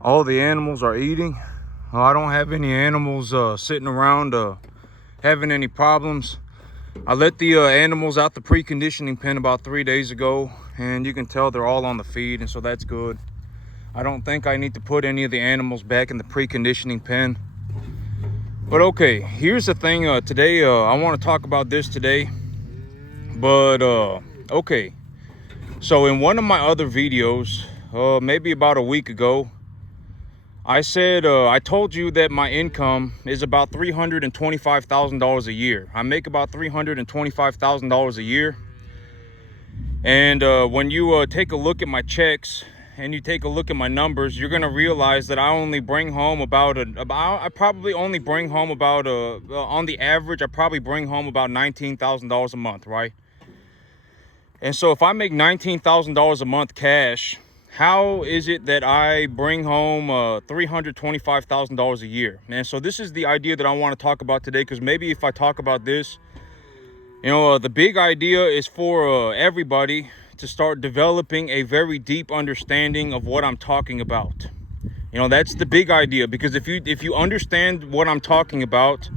All the animals are eating. I don't have any animals sitting around having any problems. I let the animals out the preconditioning pen about 3 days ago, and you can tell they're all on the feed, and so that's good. I don't think I need to put any of the animals back in the preconditioning pen. But okay, here's the thing. Today, I want to talk about this today. But okay, so in one of my other videos, maybe about a week ago, I said, I told you that my income is about $325,000 a year. I make about $325,000 a year. And when you take a look at my checks and you take a look at my numbers, you're gonna realize that I only bring home I probably only bring home about on the average, I probably bring home about $19,000 a month, right? And so if I make $19,000 a month cash, how is it that I bring home $325,000 a year? And so this is the idea that I want to talk about today, because maybe if I talk about this, the big idea is for everybody to start developing a very deep understanding of what I'm talking about. That's the big idea, because if you understand what I'm talking about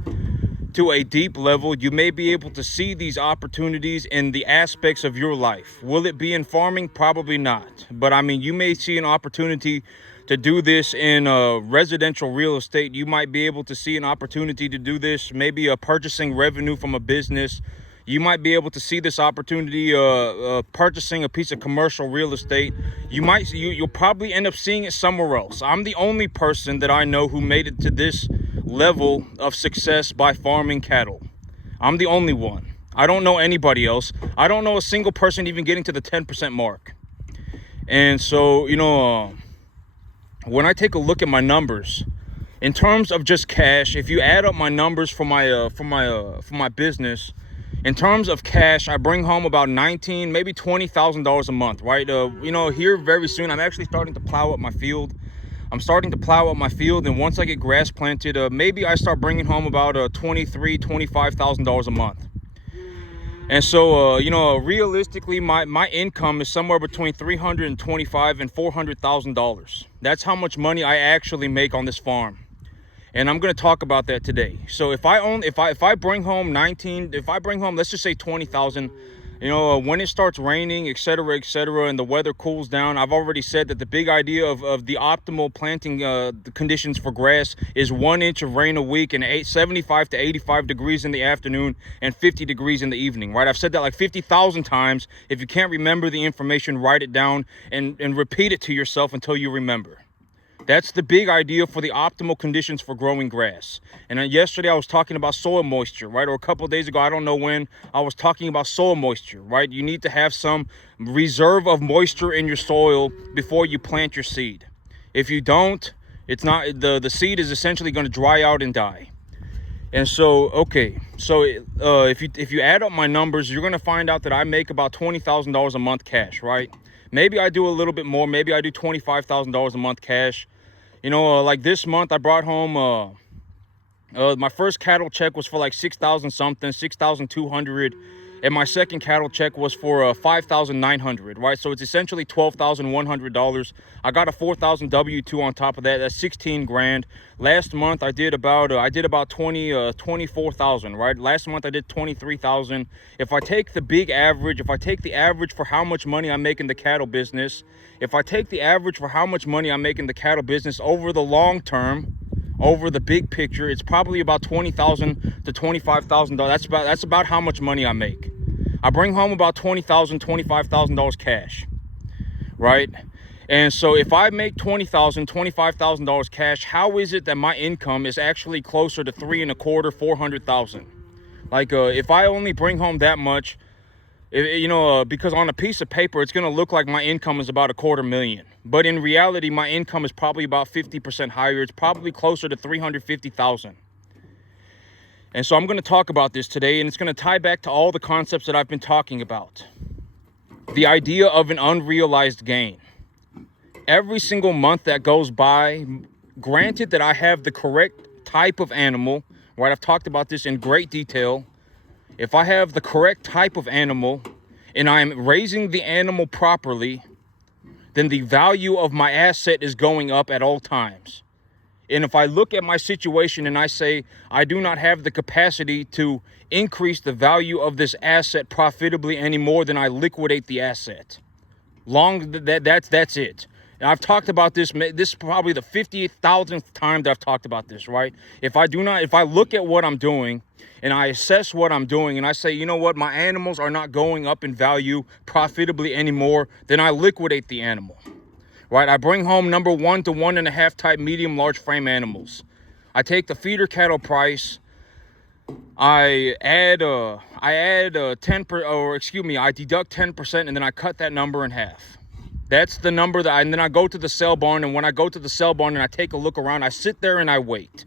to a deep level, you may be able to see these opportunities in the aspects of your life. Will it be in farming? Probably not. But I mean, you may see an opportunity to do this in residential real estate. You might be able to see an opportunity to do this, maybe purchasing revenue from a business. You might be able to see this opportunity purchasing a piece of commercial real estate. You'll probably end up seeing it somewhere else. I'm the only person that I know who made it to this level of success by farming cattle. I'm the only one. I don't know anybody else. I don't know a single person even getting to the 10% mark. And so, when I take a look at my numbers, in terms of just cash, if you add up my numbers for my business, in terms of cash, I bring home about maybe $20,000 a month, right? Here very soon, I'm actually starting to plow up my field. And once I get grass planted, maybe I start bringing home about $25,000 a month. And so, realistically, my income is somewhere between $325,000 and $400,000. That's how much money I actually make on this farm. And I'm going to talk about that today. So if I bring home let's just say 20,000, when it starts raining, etc., and the weather cools down, I've already said that the big idea of the optimal planting the conditions for grass is 1 inch of rain a week and 75 to 85 degrees in the afternoon and 50 degrees in the evening, right? I've said that like 50,000 times. If you can't remember the information, write it down and repeat it to yourself until you remember. That's the big idea for the optimal conditions for growing grass. And yesterday I was talking about soil moisture, right? Or a couple of days ago, I don't know when, I was talking about soil moisture, right? You need to have some reserve of moisture in your soil before you plant your seed. If you don't, it's not, the seed is essentially going to dry out and die. And so, okay, so if you add up my numbers, you're going to find out that I make about $20,000 a month cash, right? Maybe I do a little bit more. Maybe I do $25,000 a month cash. Like this month I brought home, my first cattle check was for like 6,000 something, 6,200. And my second cattle check was for 5,900, right? So it's essentially $12,100. I got a 4,000 W-2 on top of that. That's 16 grand. Last month I did about 24,000, right? Last month I did 23,000. If I take the big average, if I take the average for how much money I make in the cattle business, if I take the average for how much money I make in the cattle business over the long term, over the big picture, it's probably about $20,000 to $25,000. That's about how much money I make. I bring home about $20,000, $25,000 cash, right? And so if I make $20,000, $25,000 cash, how is it that my income is actually closer to $325,000, $400,000? Like if I only bring home that much, because on a piece of paper, it's going to look like my income is about $250,000. But in reality, my income is probably about 50% higher. It's probably closer to $350,000. And so I'm going to talk about this today, and it's going to tie back to all the concepts that I've been talking about. The idea of an unrealized gain. Every single month that goes by, granted that I have the correct type of animal, right? I've talked about this in great detail. If I have the correct type of animal and I'm raising the animal properly, then the value of my asset is going up at all times. And if I look at my situation and I say, I do not have the capacity to increase the value of this asset profitably anymore, then I liquidate the asset. That's it. And I've talked about this. This is probably the 50,000th time that I've talked about this, right? If I look at what I'm doing and I assess what I'm doing and I say, you know what, my animals are not going up in value profitably anymore, then I liquidate the animal, right? I bring home number 1 to 1.5 type medium large frame animals. I take the feeder cattle price. I deduct 10%, and then I cut that number in half. That's the number and then I go to the sale barn, and when I go to the sale barn and I take a look around, I sit there and I wait.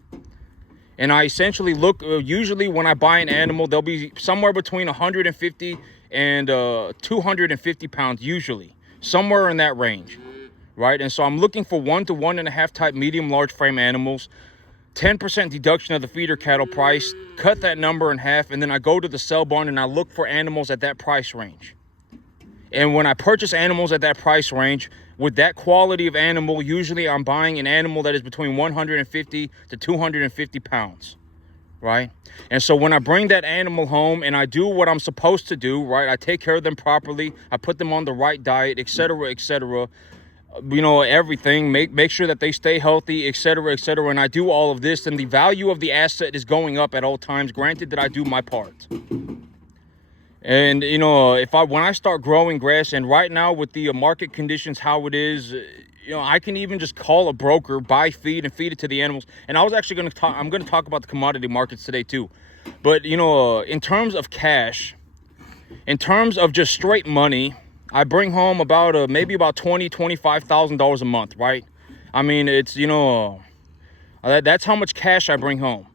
And I essentially look, usually when I buy an animal, they'll be somewhere between 150 and 250 pounds, usually. Somewhere in that range, right? And so I'm looking for 1 to 1.5 type medium large frame animals, 10% deduction of the feeder cattle price, cut that number in half, and then I go to the sale barn and I look for animals at that price range. And when I purchase animals at that price range, with that quality of animal, usually I'm buying an animal that is between 150 to 250 pounds, right? And so when I bring that animal home and I do what I'm supposed to do, right? I take care of them properly. I put them on the right diet, etc., etc., you know, everything, make sure that they stay healthy, etc., etc., and I do all of this, and the value of the asset is going up at all times, granted that I do my part. And you know, when I start growing grass, and right now with the market conditions how it is, you know, I can even just call a broker, buy feed, and feed it to the animals. And I was actually going to talk, I'm going to talk about the commodity markets today too. But you know, in terms of cash, in terms of just straight money, I bring home about maybe about $25,000 a month, right? I mean, it's, you know, that's how much cash I bring home.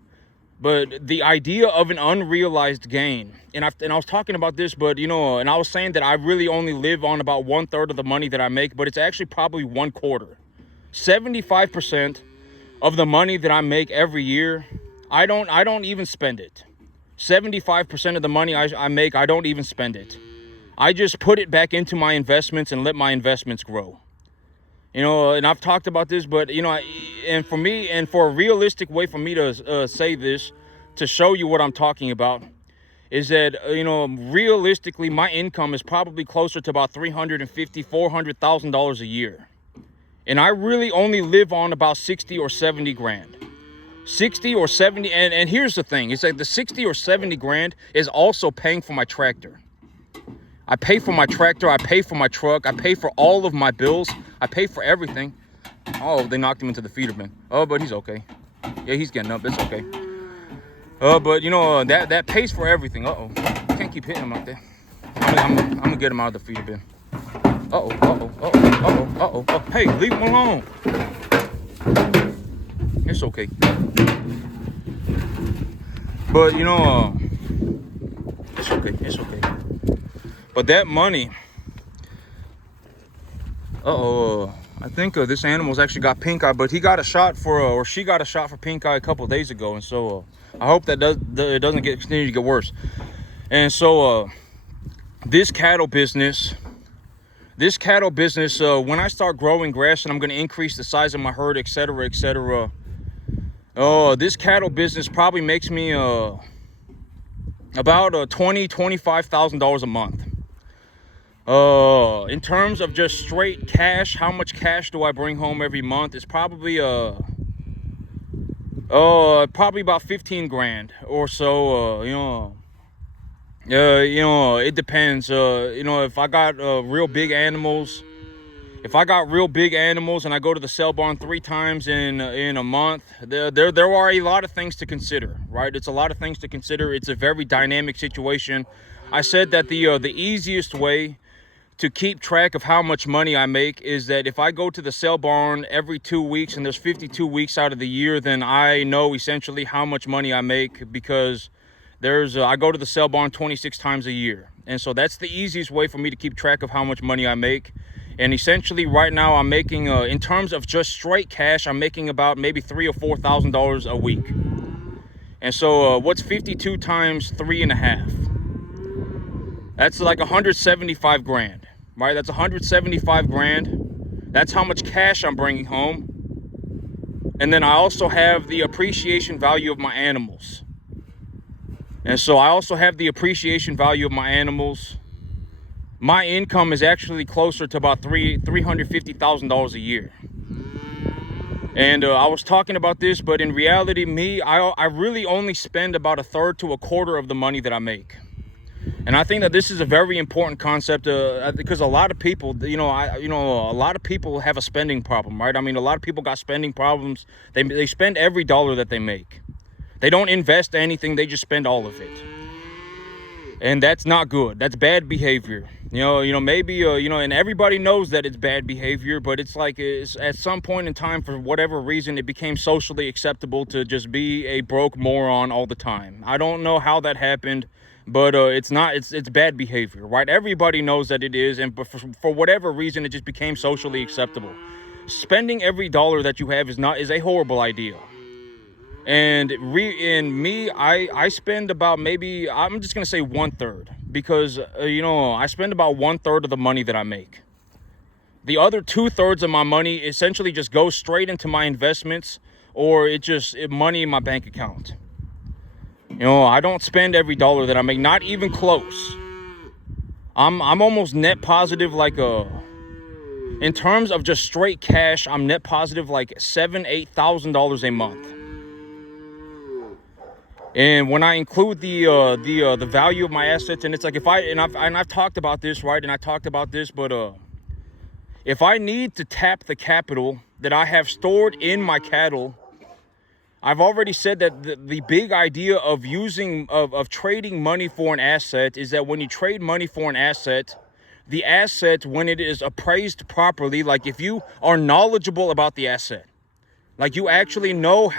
But the idea of an unrealized gain, and I was talking about this, but you know, and I was saying that I really only live on about 1/3 of the money that I make, but it's actually probably 1/4. 75% of the money that I make every year, I don't even spend it. 75% of the money I make, I don't even spend it. I just put it back into my investments and let my investments grow. You know, and I've talked about this, but you know, and for me, and for a realistic way for me to say this, to show you what I'm talking about, is that you know, realistically, my income is probably closer to about $350,000-$400,000 a year, and I really only live on about 60 or 70 grand. 60 or 70, and here's the thing: it's like the 60 or 70 grand is also paying for my tractor. I pay for my tractor, I pay for my truck, I pay for all of my bills, I pay for everything. Oh, they knocked him into the feeder bin. Oh, but he's okay. Yeah, he's getting up, it's okay. But you know, that pays for everything. Uh-oh, can't keep hitting him out there. I'm gonna get him out of the feeder bin. Uh-oh. Hey, leave him alone. It's okay. But you know, it's okay. But that money, I think this animal's actually got pink eye, but he got a shot for, or she got a shot for pink eye a couple of days ago, and so I hope that it doesn't continue to get worse. And so this cattle business, when I start growing grass and I'm going to increase the size of my herd, etc., etc., this cattle business probably makes me about $20,000-$25,000 a month. In terms of just straight cash, how much cash do I bring home every month? It's probably probably about 15 grand or so. You know, it depends. You know, if I got real big animals, and I go to the sale barn 3 times in a month, there are a lot of things to consider, right? It's a lot of things to consider. It's a very dynamic situation. I said that the easiest way to keep track of how much money I make is that if I go to the sale barn every 2 weeks, and there's 52 weeks out of the year, then I know essentially how much money I make, because I go to the sale barn 26 times a year. And so that's the easiest way for me to keep track of how much money I make. And essentially right now I'm making, in terms of just straight cash, I'm making about maybe $3,000 or $4,000 a week. And so what's 52 times 3.5? That's like 175 grand, right? That's 175 grand. That's how much cash I'm bringing home. And then I also have the appreciation value of my animals. And so I also have the appreciation value of my animals. My income is actually closer to about $350,000 a year. And I was talking about this, but in reality, I really only spend about a third to a quarter of the money that I make. And I think that this is a very important concept because a lot of people, a lot of people have a spending problem, right? I mean, a lot of people got spending problems. They spend every dollar that they make. They don't invest anything. They just spend all of it. And that's not good. That's bad behavior. Maybe, and everybody knows that it's bad behavior, but it's like at some point in time, for whatever reason, it became socially acceptable to just be a broke moron all the time. I don't know how that happened, but it's bad behavior, right? Everybody knows that it is, and for whatever reason, it just became socially acceptable. Spending every dollar that you have is a horrible idea. And I spend about, maybe, I'm just going to say 1/3, because, I spend about 1/3 of the money that I make. The other 2/3 of my money essentially just goes straight into my investments, or money in my bank account. I don't spend every dollar that I make, not even close. I'm almost net positive, in terms of just straight cash, I'm net positive like $7,000-8,000 a month. And when I include the value of my assets, and it's like I've talked about this, right? And I talked about this, but if I need to tap the capital that I have stored in my cattle, I've already said that the big idea of trading money for an asset is that when you trade money for an asset, the asset, when it is appraised properly, like if you are knowledgeable about the asset, like you actually know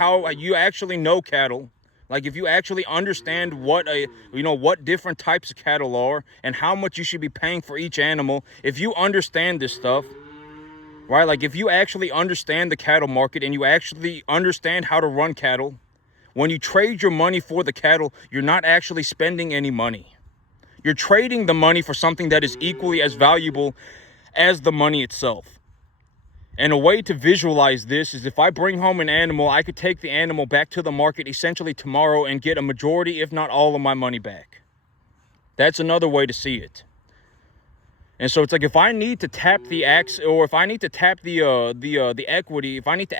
cattle. Like if you actually understand what different types of cattle are and how much you should be paying for each animal, if you understand this stuff, right? Like if you actually understand the cattle market and you actually understand how to run cattle, when you trade your money for the cattle, you're not actually spending any money. You're trading the money for something that is equally as valuable as the money itself. And a way to visualize this is if I bring home an animal, I could take the animal back to the market essentially tomorrow and get a majority, if not all, of my money back. That's another way to see it. And so it's like if I need to tap the equity, if I need to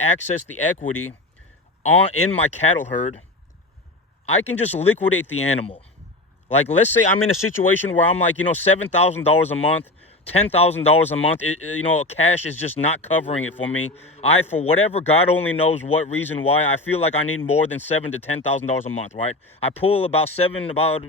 access the equity in my cattle herd, I can just liquidate the animal. Like let's say I'm in a situation where I'm like, $7,000 a month. $10,000 a month, cash is just not covering it for me. For whatever, God only knows what reason why, I feel like I need more than $7,000 to $10,000 a month, right? I pull maybe about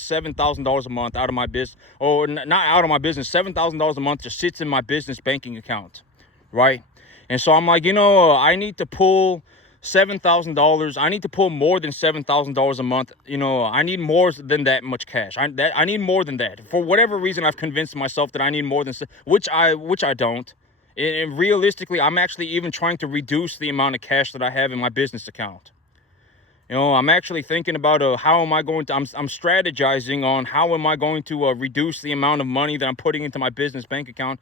$7,000 a month out of my business, or not out of my business. $7,000 a month just sits in my business banking account, right? And so I'm like, I need to pull $7,000. I need to pull more than $7,000 a month. I need more than that much cash. I need more than that. For whatever reason, I've convinced myself that I need more than, which I don't. And realistically, I'm actually even trying to reduce the amount of cash that I have in my business account. I'm actually thinking about I'm strategizing on how am I going to reduce the amount of money that I'm putting into my business bank account.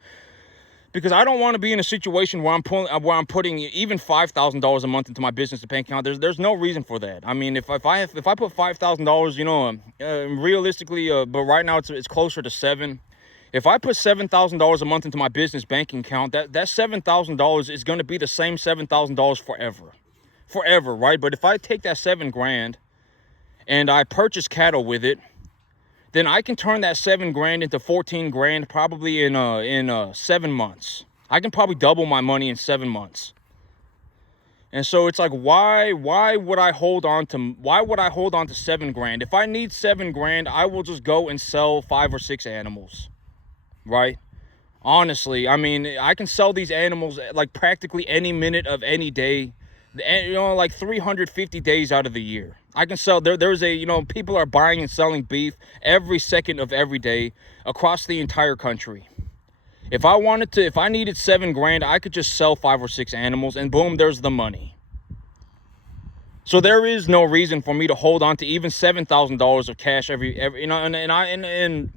Because I don't want to be in a situation where I'm putting even $5,000 a month into my business bank account. There's no reason for that. I mean, if I put $5,000, realistically, but right now it's closer to $7,000. If I put $7,000 a month into my business banking account, that $7,000 is going to be the same $7,000 forever, right? But if I take that $7,000 and I purchase cattle with it, then I can turn that $7,000 into $14,000 probably in 7 months. I can probably double my money in 7 months. And so it's like, why would I hold on to $7,000? If I need $7,000, I will just go and sell 5 or 6 animals, right? Honestly, I mean, I can sell these animals like practically any minute of any day, like 350 days out of the year. I can sell, people are buying and selling beef every second of every day across the entire country. If I needed $7,000, I could just sell 5 or 6 animals and boom, there's the money. So there is no reason for me to hold on to even $7,000 of cash every, and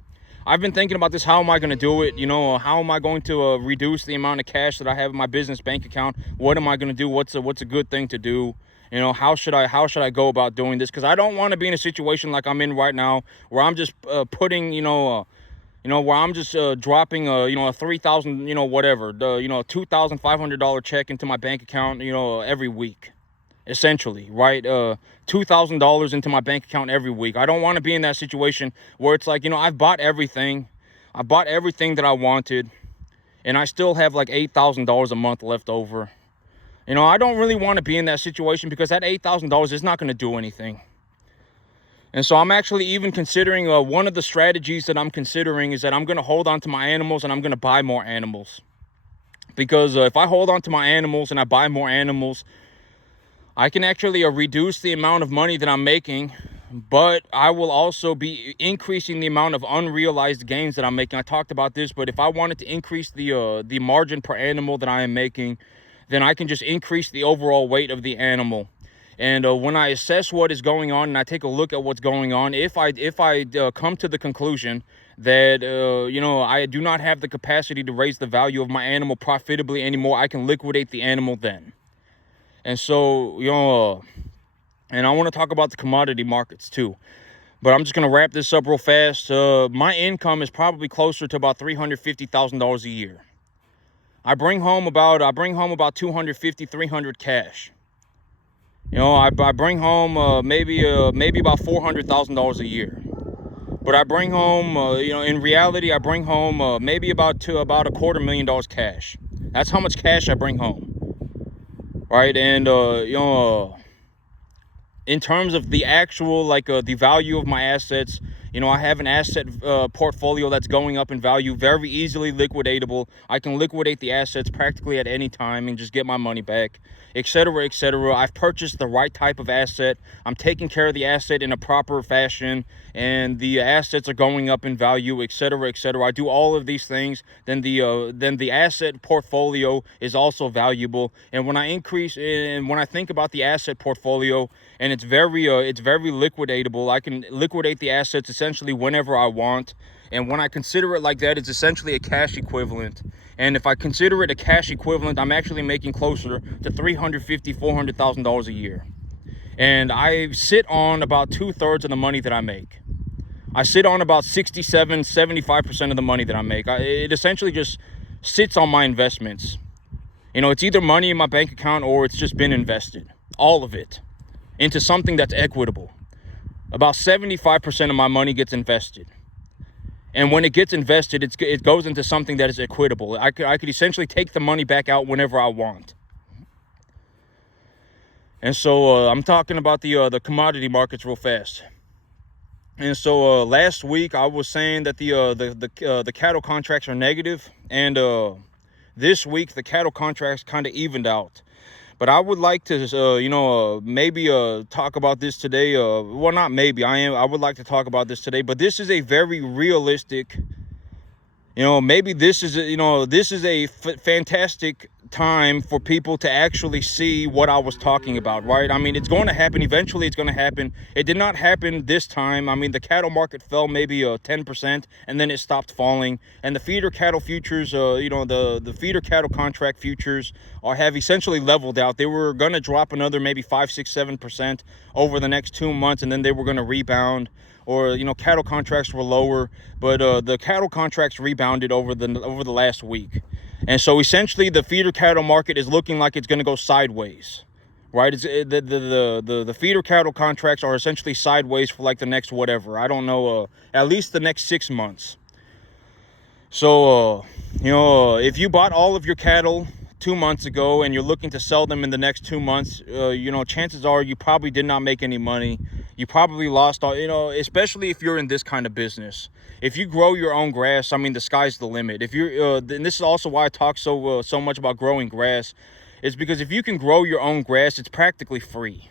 I've been thinking about this. How am I going to do it? How am I going to reduce the amount of cash that I have in my business bank account? What am I going to do? What's a good thing to do? How should I go about doing this? Because I don't want to be in a situation like I'm in right now, where I'm just putting, where I'm just dropping a 3,000, whatever, $2,500 check into my bank account, every week, essentially, right? $2,000 into my bank account every week. I don't want to be in that situation where it's like, I've bought everything. I bought everything that I wanted, and I still have like $8,000 a month left over. I don't really want to be in that situation, because that $8,000 is not going to do anything. And so I'm actually even considering, one of the strategies that I'm considering is that I'm going to hold on to my animals, and I'm going to buy more animals. Because if I hold on to my animals and I buy more animals, I can actually reduce the amount of money that I'm making, but I will also be increasing the amount of unrealized gains that I'm making. I talked about this, but if I wanted to increase the margin per animal that I am making, then I can just increase the overall weight of the animal. And when I assess what is going on and I take a look at what's going on, if I come to the conclusion that, I do not have the capacity to raise the value of my animal profitably anymore, I can liquidate the animal then. And so, and I want to talk about the commodity markets too. But I'm just going to wrap this up real fast. My income is probably closer to about $350,000 a year. I bring home about 250, 300 cash. I bring home maybe about $400,000 a year. But I bring home, in reality, I bring home maybe about $250,000 cash. That's how much cash I bring home, right? And in terms of the actual, the value of my assets, I have an asset portfolio that's going up in value, very easily liquidatable. I can liquidate the assets practically at any time and just get my money back, etc., etc. I've purchased the right type of asset. I'm taking care of the asset in a proper fashion, and the assets are going up in value, etc., etc. I do all of these things, then the asset portfolio is also valuable. And when I think about the asset portfolio, and it's very liquidatable, I can liquidate the assets essentially whenever I want. And when I consider it like that, it's essentially a cash equivalent. And if I consider it a cash equivalent, I'm actually making closer to $350,000, $400,000 a year. And I sit on about 2/3 of the money that I make. I sit on about 67, 75% of the money that I make. It essentially just sits on my investments. It's either money in my bank account, or it's just been invested, all of it, into something that's equitable. About 75% of my money gets invested. And when it gets invested, it goes into something that is equitable. I could essentially take the money back out whenever I want. And so I'm talking about the commodity markets real fast. And so last week I was saying that the cattle contracts are negative, and this week the cattle contracts kind of evened out. But I would like to, maybe talk about this today. Well, not maybe. I would like to talk about this today. But this is a very realistic. Maybe this is a fantastic time for people to actually see what I was talking about, right? I mean, it's going to happen. Eventually, it's going to happen. It did not happen this time. I mean, the cattle market fell maybe 10%, and then it stopped falling. And the feeder cattle futures, the feeder cattle contract futures have essentially leveled out. They were going to drop another maybe 5, 6, 7% over the next 2 months, and then they were going to rebound. Or cattle contracts were lower, but the cattle contracts rebounded over the last week. And so essentially the feeder cattle market is looking like it's going to go sideways, right? It's the feeder cattle contracts are essentially sideways for like the next whatever, I don't know, at least the next 6 months. So if you bought all of your cattle 2 months ago and you're looking to sell them in the next 2 months, chances are you probably did not make any money. You probably lost all, especially if you're in this kind of business. If you grow your own grass, I mean, the sky's the limit. If you're, and this is also why I talk so much about growing grass, is because if you can grow your own grass, it's practically free.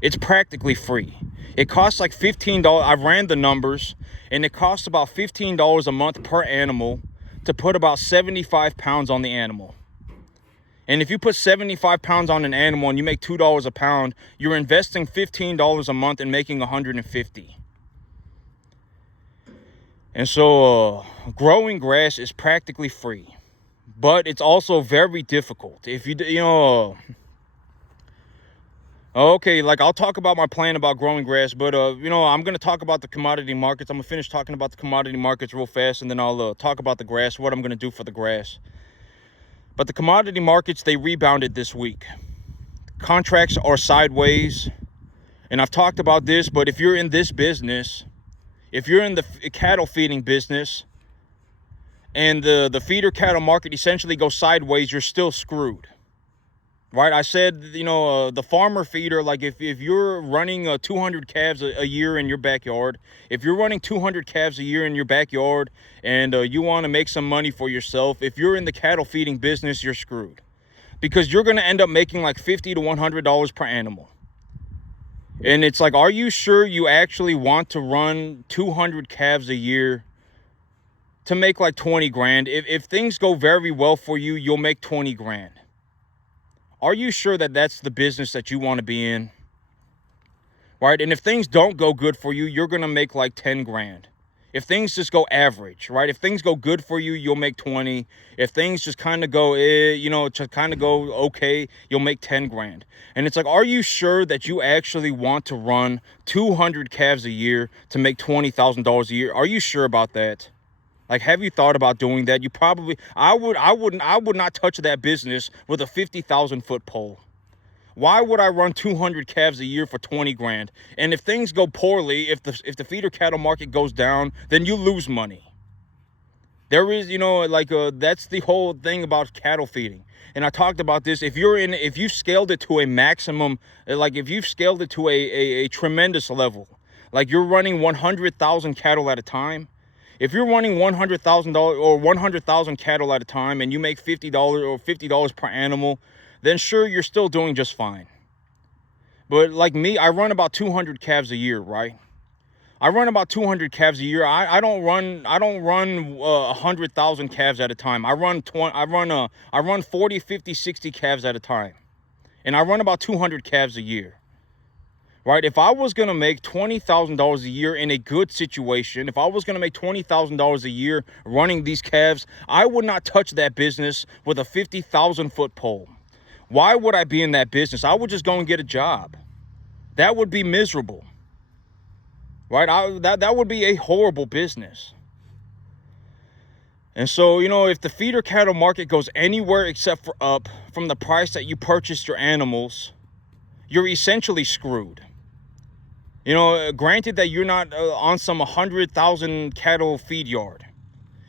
It's practically free. It costs like $15. I ran the numbers, and it costs about $15 a month per animal to put about 75 pounds on the animal. And if you put 75 pounds on an animal and you make $2 a pound, you're investing $15 a month and making $150. And so growing grass is practically free, but it's also very difficult. If okay, like I'll talk about my plan about growing grass, but I'm going to talk about the commodity markets. I'm going to finish talking about the commodity markets real fast, and then I'll talk about the grass, what I'm going to do for the grass. But the commodity markets, they rebounded this week. Contracts are sideways, and I've talked about this, but if you're in this business, if you're in the cattle feeding business, and the feeder cattle market essentially goes sideways, you're still screwed. Right, I said, the farmer feeder, like if you're running 200 calves a year in your backyard, if you're running 200 calves a year in your backyard and you want to make some money for yourself, if you're in the cattle feeding business, you're screwed. Because you're going to end up making like $50 to $100 per animal. And it's like, are you sure you actually want to run 200 calves a year to make like 20 grand? If things go very well for you, you'll make 20 grand. Are you sure that that's the business that you want to be in? Right? And if things don't go good for you, you're going to make like 10 grand. If things just go average, right? If things go good for you, you'll make 20. If things just kind of go, okay, you'll make 10 grand. And it's like, are you sure that you actually want to run 200 calves a year to make $20,000 a year? Are you sure about that? Like, have you thought about doing that? You probably, I would not touch that business with a 50,000 foot pole. Why would I run 200 calves a year for 20 grand? And if things go poorly, if the feeder cattle market goes down, then you lose money. There is, that's the whole thing about cattle feeding. And I talked about this. If you've scaled it to a maximum, like if you've scaled it to a tremendous level, like you're running 100,000 cattle at a time. If you're running $100,000 or 100,000 cattle at a time and you make $50 or $50 per animal, then sure, you're still doing just fine. But like me, I run about 200 calves a year, right? I run about 200 calves a year. I don't run 100,000 calves at a time. I run 40, 50, 60 calves at a time. And I run about 200 calves a year. Right, if I was going to make $20,000 a year in a good situation, if I was going to make $20,000 a year running these calves, I would not touch that business with a 50,000 foot pole. Why would I be in that business? I would just go and get a job. That would be miserable. Right, that would be a horrible business. And so, if the feeder cattle market goes anywhere except for up from the price that you purchased your animals, you're essentially screwed. Granted that you're not on some 100,000 cattle feed yard.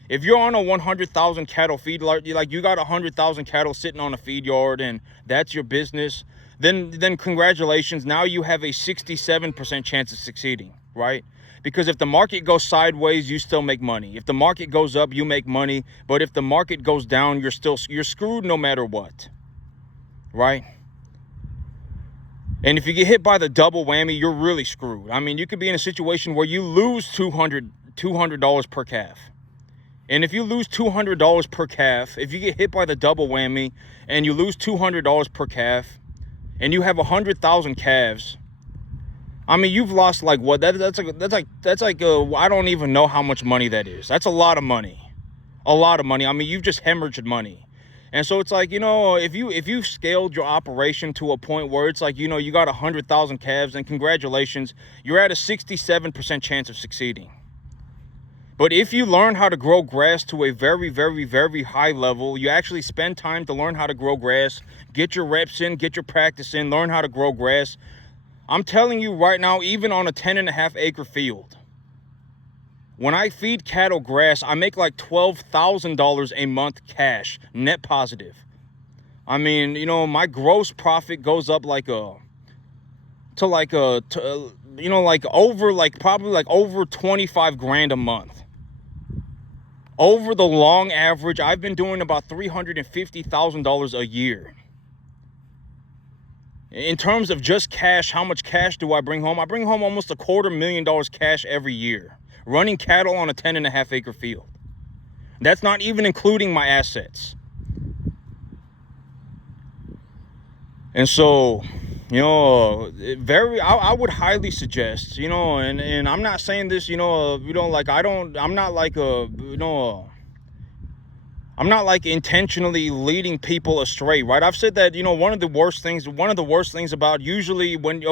If you're on a 100,000 cattle feed, like you got 100,000 cattle sitting on a feed yard and that's your business, then congratulations. Now you have a 67% chance of succeeding, right? Because if the market goes sideways, you still make money. If the market goes up, you make money. But if the market goes down, you're screwed no matter what, right? And if you get hit by the double whammy, you're really screwed. I mean, you could be in a situation where you lose $200 per calf. And if you lose $200 per calf, if you get hit by the double whammy and you lose $200 per calf and you have 100,000 calves, I mean, you've lost like what? That's like I don't even know how much money that is. That's a lot of money. A lot of money. I mean, you've just hemorrhaged money. And so it's like, if you've scaled your operation to a point where it's like, you got 100,000 calves, then congratulations, you're at a 67% chance of succeeding. But if you learn how to grow grass to a very, very, very high level, you actually spend time to learn how to grow grass, get your reps in, get your practice in, learn how to grow grass. I'm telling you right now, even on a 10.5 acre field, when I feed cattle grass, I make like $12,000 a month cash, net positive. I mean, my gross profit goes up over 25 grand a month. Over the long average, I've been doing about $350,000 a year. In terms of just cash, how much cash do I bring home? I bring home almost $250,000 cash every year, running cattle on a 10.5 acre field. That's not even including my assets. And so I would highly suggest, and I'm not saying this, like I'm not like I'm not like intentionally leading people astray, right? I've said that, one of the worst things about usually when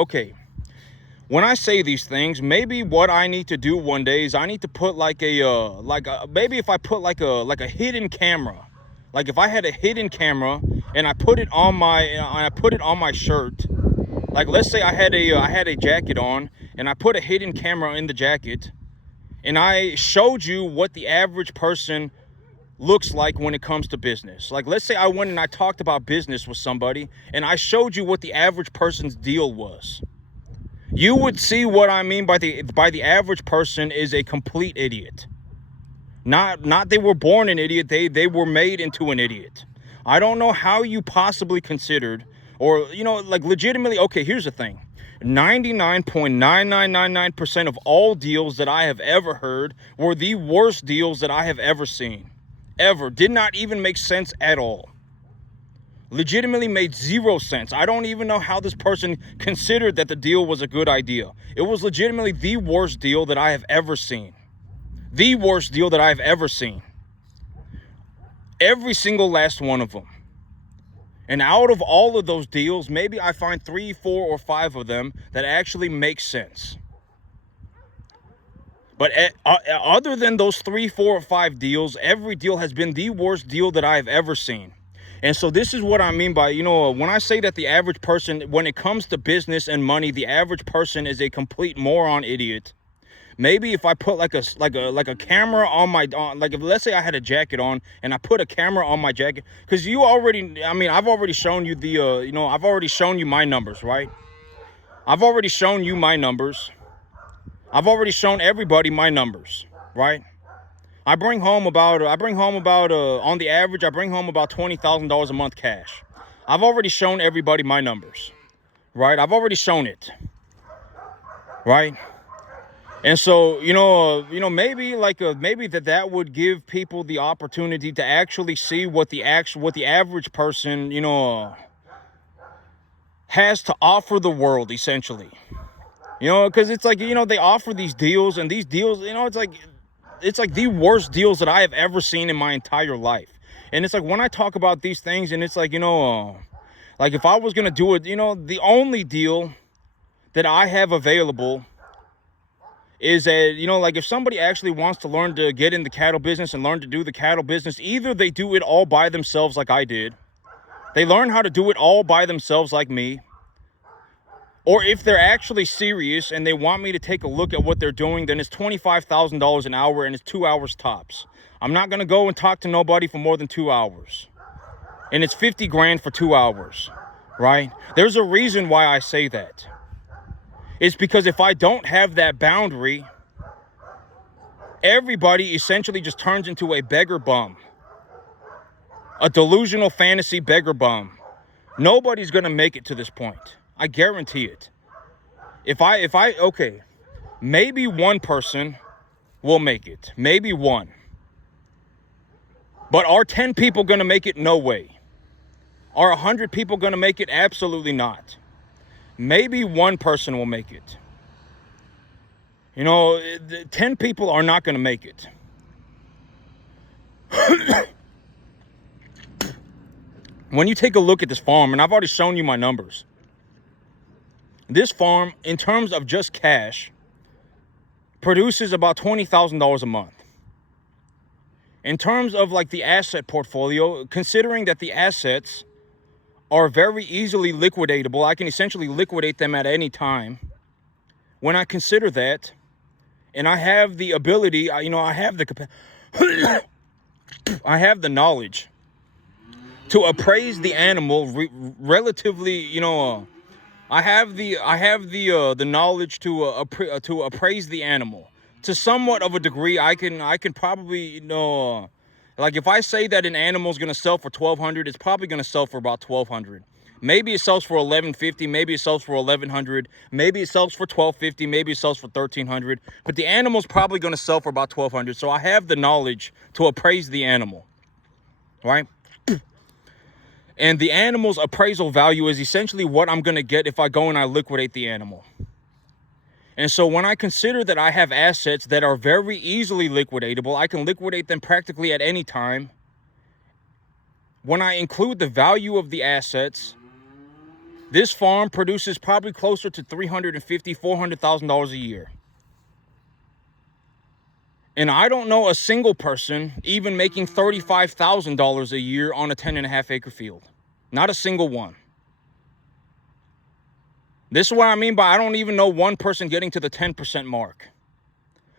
I say these things, maybe what I need to do one day is I need to put maybe if I put like a hidden camera, like if I had a hidden camera and I put it on my shirt, like let's say I had a jacket on and I put a hidden camera in the jacket and I showed you what the average person looks like when it comes to business. Like let's say I went and I talked about business with somebody and I showed you what the average person's deal was. You would see what I mean by the average person is a complete idiot. Not they were born an idiot, they were made into an idiot. I don't know how you possibly considered, or like legitimately, okay, here's the thing. 99.9999% of all deals that I have ever heard were the worst deals that I have ever seen. Ever. Did not even make sense at all. Legitimately made zero sense. I don't even know how this person considered that the deal was a good idea. It was legitimately the worst deal that I have ever seen. The worst deal that I've ever seen. Every single last one of them. And out of all of those deals, maybe I find 3, 4, or 5 of them that actually make sense. But other than those 3, 4, or 5 deals, every deal has been the worst deal that I've ever seen. And so this is what I mean by, when I say that the average person, when it comes to business and money, the average person is a complete moron idiot. Maybe if I put like a camera on like if let's say I had a jacket on and I put a camera on my jacket, because I've already shown you I've already shown you my numbers, right? I've already shown you my numbers. I've already shown everybody my numbers, right? I bring home about on the average, I bring home about $20,000 a month cash. I've already shown everybody my numbers, right? I've already shown it, right? And so, maybe maybe that would give people the opportunity to actually see what the average person, has to offer the world, essentially. Because it's like, they offer these deals, and these deals, it's like the worst deals that I have ever seen in my entire life. And it's like when I talk about these things, and it's like, like if I was going to do it, the only deal that I have available is that, like if somebody actually wants to learn to get in the cattle business and learn to do the cattle business, either they do it all by themselves like I did. They learn how to do it all by themselves like me. Or if they're actually serious and they want me to take a look at what they're doing, then it's $25,000 an hour and it's 2 hours tops. I'm not going to go and talk to nobody for more than 2 hours. And it's 50 grand for 2 hours, right? There's a reason why I say that. It's because if I don't have that boundary, everybody essentially just turns into a beggar bum. A delusional fantasy beggar bum. Nobody's going to make it to this point. I guarantee it. Okay, maybe one person will make it. Maybe one. But are 10 people going to make it? No way. Are 100 people going to make it? Absolutely not. Maybe one person will make it. 10 people are not going to make it. When you take a look at this farm, and I've already shown you my numbers, this farm, in terms of just cash, produces about $20,000 a month. In terms of like the asset portfolio, considering that the assets are very easily liquidatable, I can essentially liquidate them at any time. When I consider that, and I have the ability, I have the I have the knowledge to appraise the animal relatively, I have the knowledge to appraise the animal to somewhat of a degree. I can probably, like if I say that an animal is going to sell for $1,200, it's probably going to sell for about $1,200. Maybe it sells for $1,150, maybe it sells for $1,100, maybe it sells for $1,250, maybe it sells for $1,300, but the animal's probably going to sell for about $1,200. So I have the knowledge to appraise the animal, right? And the animal's appraisal value is essentially what I'm going to get if I go and I liquidate the animal. And so when I consider that I have assets that are very easily liquidatable, I can liquidate them practically at any time. When I include the value of the assets, this farm produces probably closer to $350,000, $400,000 a year. And I don't know a single person even making $35,000 a year on a 10.5 acre field. Not a single one. This is what I mean by I don't even know one person getting to the 10% mark.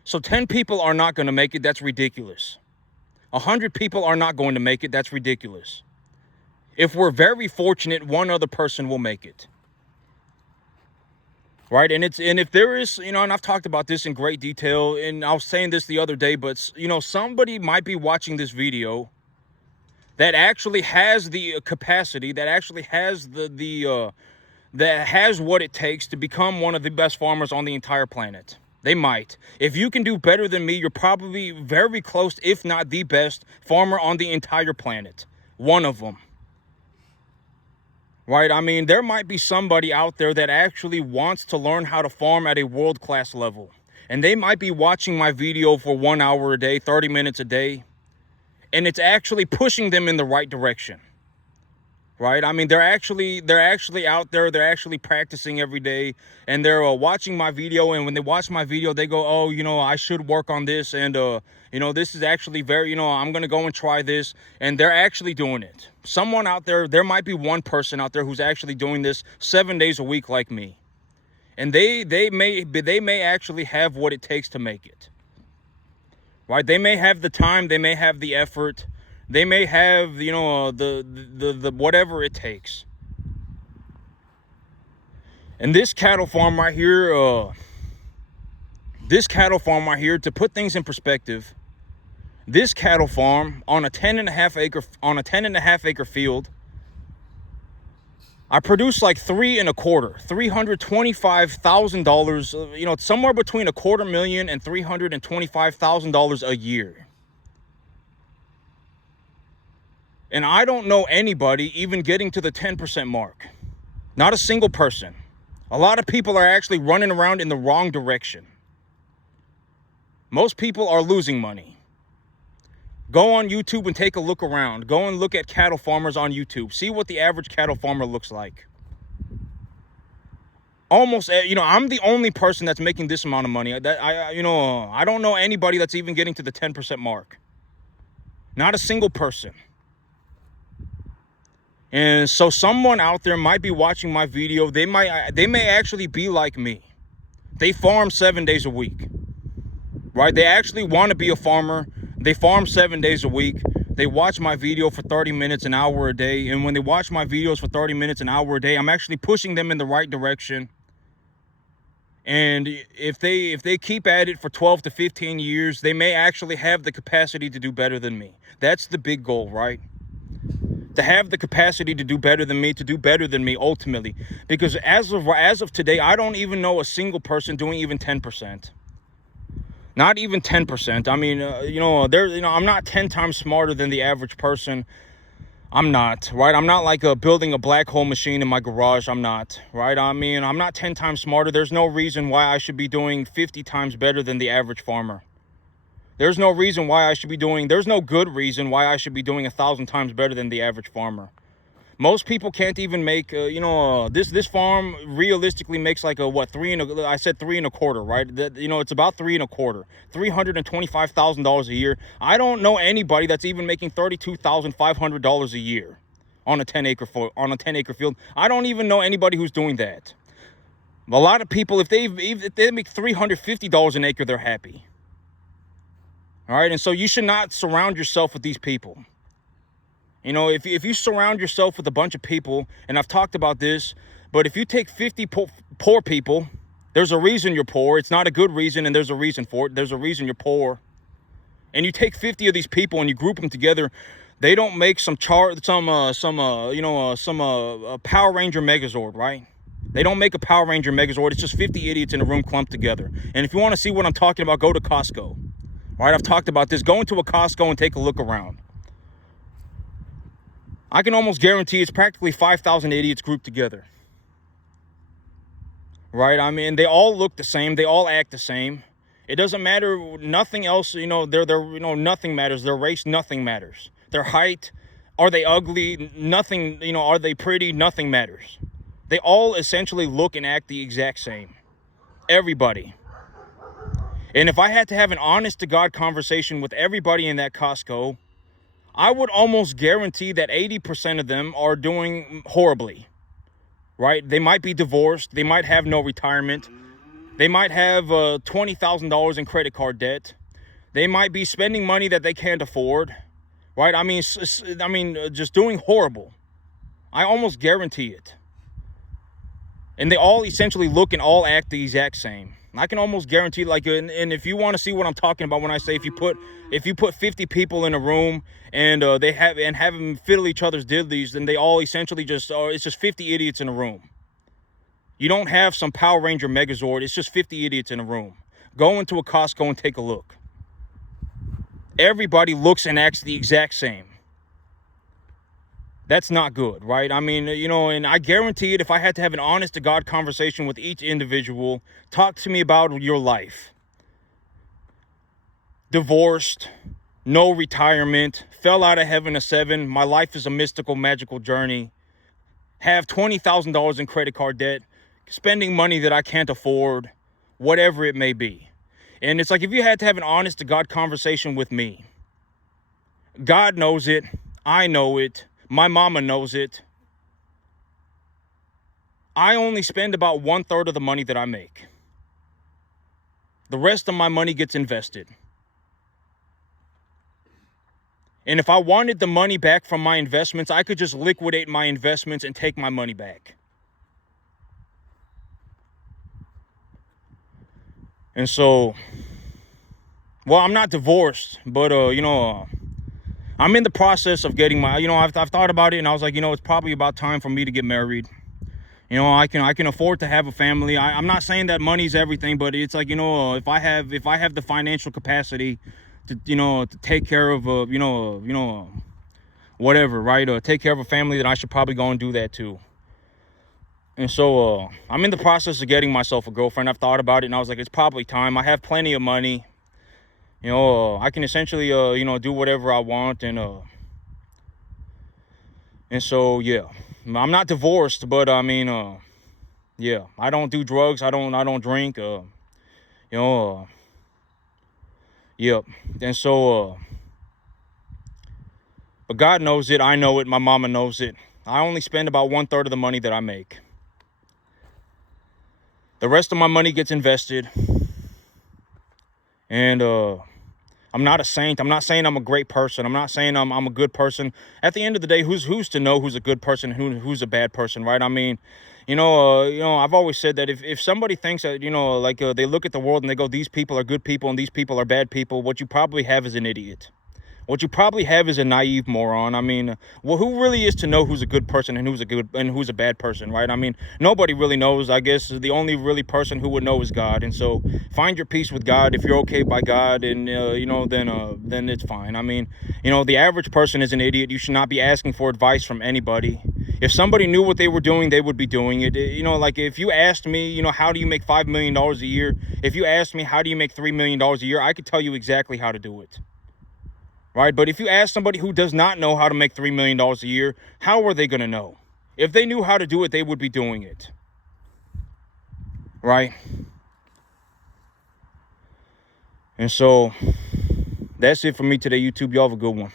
So 10 people are not going to make it. That's ridiculous. 100 people are not going to make it. That's ridiculous. If we're very fortunate, one other person will make it. Right? And if there is, and I've talked about this in great detail, and I was saying this the other day, but somebody might be watching this video that actually has the capacity, that actually has that has what it takes to become one of the best farmers on the entire planet. They might. If you can do better than me, you're probably very close, if not the best farmer on the entire planet. One of them. Right? I mean, there might be somebody out there that actually wants to learn how to farm at a world-class level. And they might be watching my video for 1 hour a day, 30 minutes a day. And it's actually pushing them in the right direction. Right? I mean, they're actually out there. They're actually practicing every day. And they're watching my video. And when they watch my video, they go, oh, I should work on this. And, this is actually very, I'm going to go and try this. And they're actually doing it. Someone out there might be one person out there who's actually doing this 7 days a week like me. And they may actually have what it takes to make it. Right? They may have the time. They may have the effort. They may have, the whatever it takes. And this cattle farm right here, to put things in perspective, this cattle farm on a 10.5 acre field, I produce like $325,000, somewhere between $250,000 and $325,000 a year. And I don't know anybody even getting to the 10% mark. Not a single person. A lot of people are actually running around in the wrong direction. Most people are losing money. Go on YouTube and take a look around. Go and look at cattle farmers on YouTube. See what the average cattle farmer looks like. Almost, I'm the only person that's making this amount of money. I don't know anybody that's even getting to the 10% mark. Not a single person. And so someone out there might be watching my video. They may actually be like me. They farm 7 days a week. Right? They actually want to be a farmer. They farm 7 days a week. They watch my video for 30 minutes, an hour a day. And when they watch my videos for 30 minutes, an hour a day, I'm actually pushing them in the right direction. And if they keep at it for 12 to 15 years, they may actually have the capacity to do better than me. That's the big goal, right? To have the capacity to do better than me ultimately. Because as of today, I don't even know a single person doing even 10%. Not even 10%. I mean, I'm not 10 times smarter than the average person. I'm not, right? I'm not like building a black hole machine in my garage. I'm not, right? I mean, I'm not 10 times smarter. There's no reason why I should be doing 50 times better than the average farmer. There's no reason why there's no good reason why I should be doing 1,000 times better than the average farmer. Most people can't even make, this farm realistically makes like I said 3 1/4, right? It's about 3 1/4, $325,000 a year. I don't know anybody that's even making $32,500 a year on a 10 acre field. I don't even know anybody who's doing that. A lot of people, if they make $350 an acre, they're happy. All right, and so you should not surround yourself with these people. If you surround yourself with a bunch of people, and I've talked about this, but if you take 50 poor people, there's a reason you're poor. It's not a good reason, and there's a reason for it. There's a reason you're poor. And you take 50 of these people and you group them together, they don't make some Power Ranger Megazord, right? They don't make a Power Ranger Megazord. It's just 50 idiots in a room clumped together. And if you want to see what I'm talking about, go to Costco. All right, I've talked about this. Go into a Costco and take a look around. I can almost guarantee it's practically 5,000 idiots grouped together. Right? I mean, they all look the same. They all act the same. It doesn't matter. Nothing else, nothing matters. Their race, nothing matters. Their height, are they ugly? Nothing, are they pretty? Nothing matters. They all essentially look and act the exact same. Everybody. And if I had to have an honest to God conversation with everybody in that Costco, I would almost guarantee that 80% of them are doing horribly. Right? They might be divorced. They might have no retirement. They might have $20,000 in credit card debt. They might be spending money that they can't afford. Right? I mean, just doing horrible. I almost guarantee it. And they all essentially look and all act the exact same. I can almost guarantee, and if you want to see what I'm talking about when I say if you put 50 people in a room and have them fiddle each other's diddlies, then they all essentially it's just 50 idiots in a room. You don't have some Power Ranger Megazord. It's just 50 idiots in a room. Go into a Costco and take a look. Everybody looks and acts the exact same. That's not good, right? I mean, and I guarantee it, if I had to have an honest to God conversation with each individual, talk to me about your life. Divorced, no retirement, fell out of heaven to 7, my life is a mystical, magical journey, have $20,000 in credit card debt, spending money that I can't afford, whatever it may be. And it's like, if you had to have an honest to God conversation with me, God knows it, I know it, my mama knows it. I only spend about 1/3 of the money that I make. The rest of my money gets invested. And if I wanted the money back from my investments, I could just liquidate my investments and take my money back. And so, well, I'm not divorced, but, I'm in the process of getting my, I've thought about it, and I was like, it's probably about time for me to get married. I can afford to have a family. I'm not saying that money's everything, but it's like, if I have the financial capacity to, to take care of, whatever, right? Take care of a family, then I should probably go and do that too. And so, I'm in the process of getting myself a girlfriend. I've thought about it, and I was like, it's probably time. I have plenty of money. I can essentially, do whatever I want, and so, yeah, I'm not divorced, but I mean, yeah, I don't do drugs, I don't drink, yep, and so, but God knows it, I know it, my mama knows it. I only spend about 1/3 of the money that I make. The rest of my money gets invested, and I'm not a saint. I'm not saying I'm a great person. I'm not saying I'm a good person. At the end of the day, who's to know who's a good person and who's a bad person, right? I mean, I've always said that if somebody thinks that, they look at the world and they go, these people are good people and these people are bad people, what you probably have is an idiot. What you probably have is a naive moron. I mean, well, who really is to know who's a good person and who's a bad person, right? I mean, nobody really knows. I guess the only really person who would know is God. And so find your peace with God. If you're okay by God, and then it's fine. I mean, the average person is an idiot. You should not be asking for advice from anybody. If somebody knew what they were doing, they would be doing it. Like if you asked me, how do you make $5 million a year? If you asked me, how do you make $3 million a year? I could tell you exactly how to do it. Right? But if you ask somebody who does not know how to make $3 million a year, how are they going to know? If they knew how to do it, they would be doing it. Right? And so, that's it for me today, YouTube. Y'all have a good one.